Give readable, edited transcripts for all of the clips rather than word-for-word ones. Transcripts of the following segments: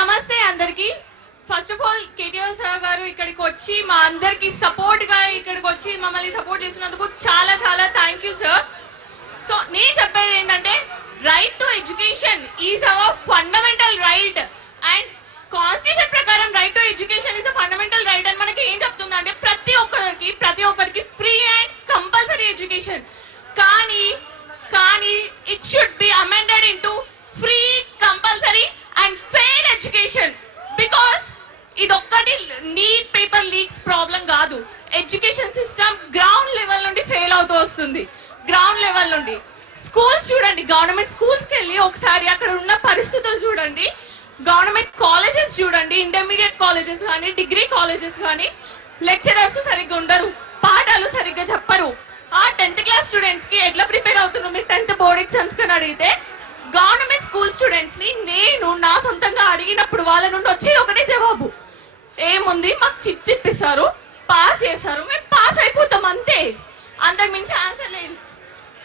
నమస్తే అందరికి. First of all KTR sir గారు ఇక్కడికి వచ్చి మా అందరికి సపోర్ట్ గా ఇక్కడికి వచ్చి మమ్మల్ని సపోర్ట్ చేసినందుకు చాలా చాలా థ్యాంక్ యూ సార్. సో నేను చెప్పేది ఏంటంటే right to education is our fundamental right and constitution ప్రకారం right to education is a fundamental right అని మనకి ఏం చెప్తుందంటే ప్రతి ఒక్కరికి ఫ్రీ అండ్ కంపల్సరీ ఎడ్యుకేషన్. కానీ it should be amended into free compulsory and fair education. Because ఇదొక్కటి NEET paper leaks problem కాదు. ఎడ్యుకేషన్ సిస్టమ్ గ్రౌండ్ లెవెల్ నుండి ఫెయిల్ అవుతూ వస్తుంది. గ్రౌండ్ లెవెల్ నుండి స్కూల్స్ చూడండి, గవర్నమెంట్ స్కూల్స్కి వెళ్ళి ఒకసారి అక్కడ ఉన్న పరిస్థితులు చూడండి. గవర్నమెంట్ కాలేజెస్ చూడండి, ఇంటర్మీడియట్ కాలేజెస్ కానీ డిగ్రీ కాలేజెస్ కానీ లెక్చరర్స్ సరిగ్గా ఉండరు, పాఠాలు సరిగ్గా చెప్పరు. ఆ 10th క్లాస్ స్టూడెంట్స్ కి ఎట్లా ప్రిపేర్ అవుతున్నారు మీరు 10th బోర్డ్ ఎగ్జామ్స్ కానీ అడిగితే గవర్నమెంట్ స్కూల్ స్టూడెంట్స్ ని నేను నా సొంతంగా అడిగినప్పుడు వాళ్ళ నుండి వచ్చి ఒకటే జవాబు ఏముంది, మాకు చిప్ ఇస్తారు, పాస్ చేస్తారు, మేము పాస్ అయిపోతాం అంతే, అంతకు మించి ఆన్సర్ లేదు.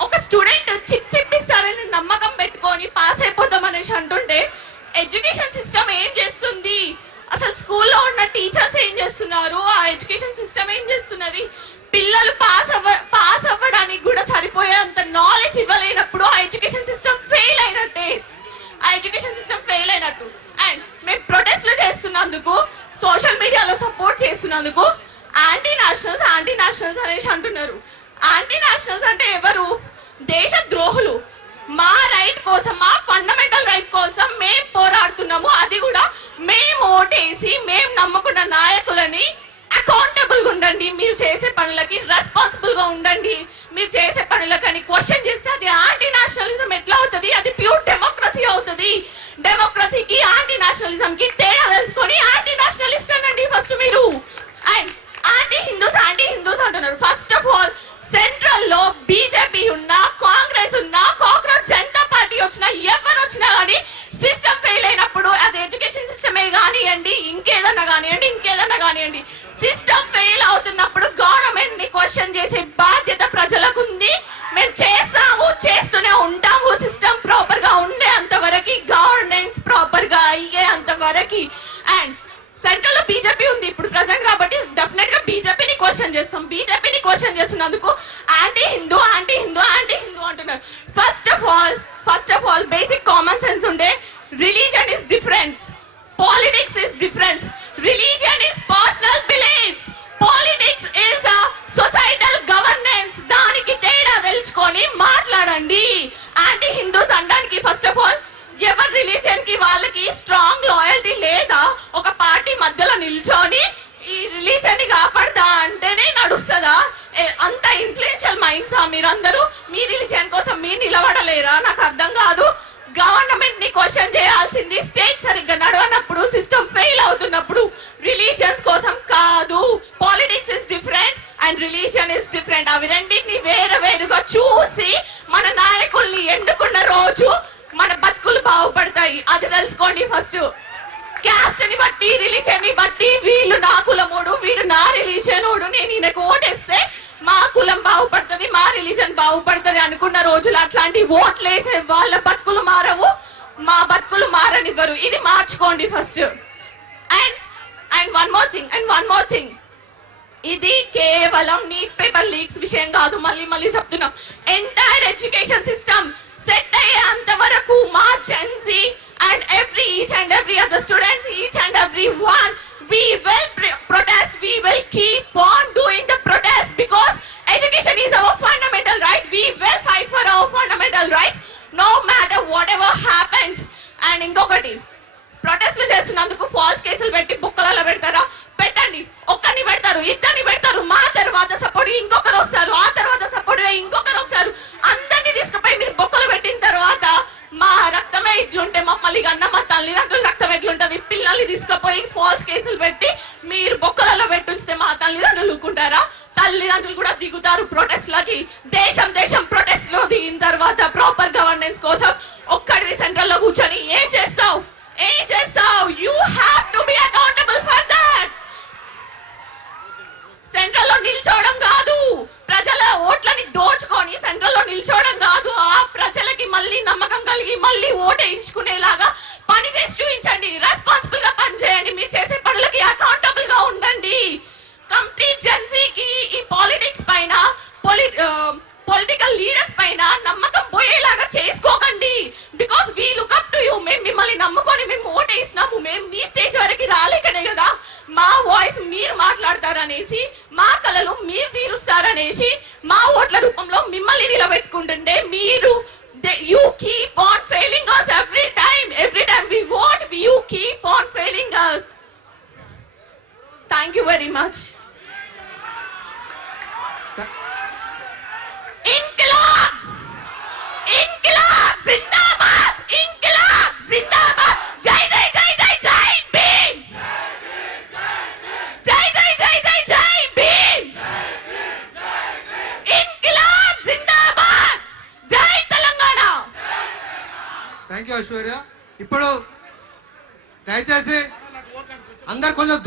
ఒక స్టూడెంట్ చిప్ ఇస్తారని నమ్మకం పెట్టుకొని పాస్ అయిపోతాం అనేసి అంటుంటే ఎడ్యుకేషన్ సిస్టమ్ ఏం చేస్తుంది, అసలు స్కూల్లో ఉన్న టీచర్స్ ఏం చేస్తున్నారు, ఆ ఎడ్యుకేషన్ సిస్టమ్ ఏం చేస్తున్నది? పిల్లలు పాస్ అవ్వడానికి కూడా సరిపోయే అంత నాలెడ్జ్ ఇవ్వలేనప్పుడు ఆ ఎడ్యుకేషన్ సిస్టమ్ ఫెయిల్ అయినట్టే. ఆ ఎడ్యుకేషన్ సిస్టమ్ ఫెయిల్ అయినట్టు. అండ్ మేము ప్రొటెస్ట్లు చేస్తున్నందుకు, సోషల్ మీడియాలో సపోర్ట్ చేస్తున్నందుకు యాంటీ నేషనల్స్ అనేసి అంటున్నారు. యాంటీ నేషనల్స్ అంటే ఎవరు? దేశ ద్రోహులు. మా రైట్ కోసం, మా ఫండమెంటల్ రైట్ కోసం మేము పోరాడుతున్నాము. అది కూడా మేము ఓటేసి మేము నమ్ముకున్న నాయకులని అకౌంటబుల్ గా ఉండండి, మీరు చేసే పనులకి రెస్పాన్సిబుల్ గా ఉండండి. మీరు చేసే పనులకని క్వశ్చన్ చేస్తే అది యాంటీ నేషనలిజం ఎట్లా అవుతుంది? అది ప్యూర్ డెమోక్రసీ అవుతుంది. డెమోక్రసీకి యాంటీ నేషనలిజం కి తేడా తెలుసుకొని యాంటీ నేషనలిస్ట్ అనండి ఫస్ట్ మీరు. అండ్ యాంటీ హిందూస్ అంటున్నారు. ఫస్ట్ ఆఫ్ ఆల్ సెంట్రల్ లో బీజేపీ ఉన్నా, కాంగ్రెస్ ఉన్నా, కాంగ్రెస్ జనతా పార్టీ వచ్చినా, ఎవరు వచ్చినా కానీ సిస్టమ్ ఫెయిల్ అయినప్పుడు అది ఎడ్యుకేషన్ సిస్టమే కానివ్వండి, ఇంకేదన్నా కానివ్వండి, సిస్టమ్ ఫెయిల్ అవుతున్నప్పుడు గవర్నమెంట్ ని క్వశ్చన్ చేసే బాధ్యత ప్రజలకు ఉంది. మేము చేస్తూనే ఉంటాము. సిస్టమ్ ప్రాపర్ గా ఉండే అంతవరకు, గవర్నెన్స్ ప్రాపర్ గా అయ్యే అంతవరకు. అండ్ సెంట్రల్ లో బీజేపీ ఉంది ఇప్పుడు ప్రెసెంట్ కాబట్టి డెఫినెట్ గా బీజేపీని క్వశ్చన్ చేస్తాం. బీజేపీని క్వశ్చన్ చేస్తున్నందుకు యాంటీ హిందూ అంటున్నారు. First of all basic common sense ఉండే religion is different, politics is different. Religion is personal beliefs, politics is societal governance. దానికి తేడా తెలుసుకొని మాట్లాడండి. యాంటీ హిందూస్ అనడానికి ఫస్ట్ ఆఫ్ ఆల్ ఎవరి రిలీజన్ కి వాళ్ళకి స్ట్రాంగ్ లాయల్టీ లేదా? ఒక పార్టీ మధ్యలో నిల్చొని ఈ రిలీజన్ ని కాపాడతా అంటేనే నడుస్తుందా? అంత ఇన్ఫ్లుయెన్షియల్ మైండ్సా మీరందరూ? మీ రిలీజన్ కోసం మీరు నిలబడలేరా? నాకు అర్థం కాదు. గవర్నమెంట్ ని క్వశ్చన్ చేయాల్సింది స్టేట్ సరిగ్గా నడవనప్పుడు, సిస్టమ్ ఫెయిల్ అవుతున్నప్పుడు. రిలీజన్స్ కోసం కాదు. Politics is different and religion is different. అవి రెండింటిని వేరుగా చూసి మన నాయకుల్ని ఎన్నుకున్న రోజు మన బతుకులు బాగుపడతాయి. అది తెలుసుకోండి. ఫస్ట్ క్యాస్ట్ ని బట్టి, రిలీజన్ ని బట్టి వీళ్ళు నా కులమోడు, వీడు నా రిలీజనోడు, నేను ఈయనకు ఓటేస్తే మా కులం బాగుపడుతుంది, మా రిలీజన్ బాగుపడుతుంది అనుకున్న రోజులు అట్లాంటి ఓట్లు వేసే వాళ్ళ బతుకులు మారవు, మా బతుకులు మారనివ్వరు. ఇది మార్చుకోండి first. And one more thing, ఇది కేవలం నీట్ పేపర్ లీక్స్ విషయం కాదు. మళ్ళీ చెప్తున్నాం, ఎంటైర్ ఎడ్యుకేషన్ సిస్టమ్ సెట్ అయ్యే అంతవరకు మా Gen Z and each and every other students, each and every one, we will protest, we will keep on doing the protest because education is our fundamental right. We will fight for our fundamental rights no matter whatever happens. And ingokati ప్రొటెస్ట్లు చేస్తున్నందుకు falls కేసులు పెట్టి బుక్కలలో పెడతారా? పెట్టండి. ఒక్కరిని పెడతారు, ఇద్దరిని పెడతారు, మా తర్వాత సపోర్ట్ ఇంకొకరు వస్తారు, ఆ తర్వాత సపోర్ట్ ఇంకొకరు వస్తారు. అందరినీ తీసుకుపోయి మీరు బొక్కలు పెట్టిన తర్వాత మా రక్తమే ఇట్లుంటే మమ్మల్ని కన్నా మా తల్లిదండ్రుల రక్తం ఎట్లుంటది? పిల్లల్ని తీసుకుపోయి ఫాల్స్ కేసులు పెట్టి మీరు బొక్కలలో పెట్టుంచితే మా తల్లిదండ్రులు ఊరుకుంటారా? తల్లిదండ్రులు కూడా దిగుతారు ప్రొటెస్ట్లకి. దేశం ప్రొటెస్ట్లో దిగిన తర్వాత ప్రాపర్ గవర్నెన్స్ కోసం ఒక్కడివి సెంట్రల్ లో కూర్చొని ఏం చేస్తావు? You have to be accountable for that. Central లో నిల్చోవడం కాదు, ప్రజల ఓట్లని దోచుకొని సెంట్రల్ లో నిల్చోవడం కాదు. ఆ ప్రజలకి మళ్ళీ నమ్మకం కలిగి మళ్ళీ ఓటేయించుకునేలాగా పని చేసి చూపించండి. రెస్పాన్సిబిలిటీ పొలిటికల్ లీడర్స్ పైన నమ్మకం పోయేలాగా చేసుకోకండి. Because we look up to you. మేము మిమ్మల్ని నమ్ముకొని మేము ఓటేసినాము. మేము మీ స్టేజ్ వరకు రాలేకనే కదా మా వాయిస్ మీరు మాట్లాడతారనేసి, మా కళలు మీరు తీరుస్తారనేసి, మా ఓట్ల రూపంలో మిమ్మల్ని నిలబెట్టుకుంటుండే మీరు you keep on failing us every time we vote, you keep on failing us. Thank you very much. Inqilab zindabad, Inqilab zindabad, jai jai jai jai jai bhim, jai jai jai jai jai bhim, Inqilab zindabad, jai Telangana. Thank you Aishwarya. ఇప్పుడు దయచేసి అందరు కొంచెం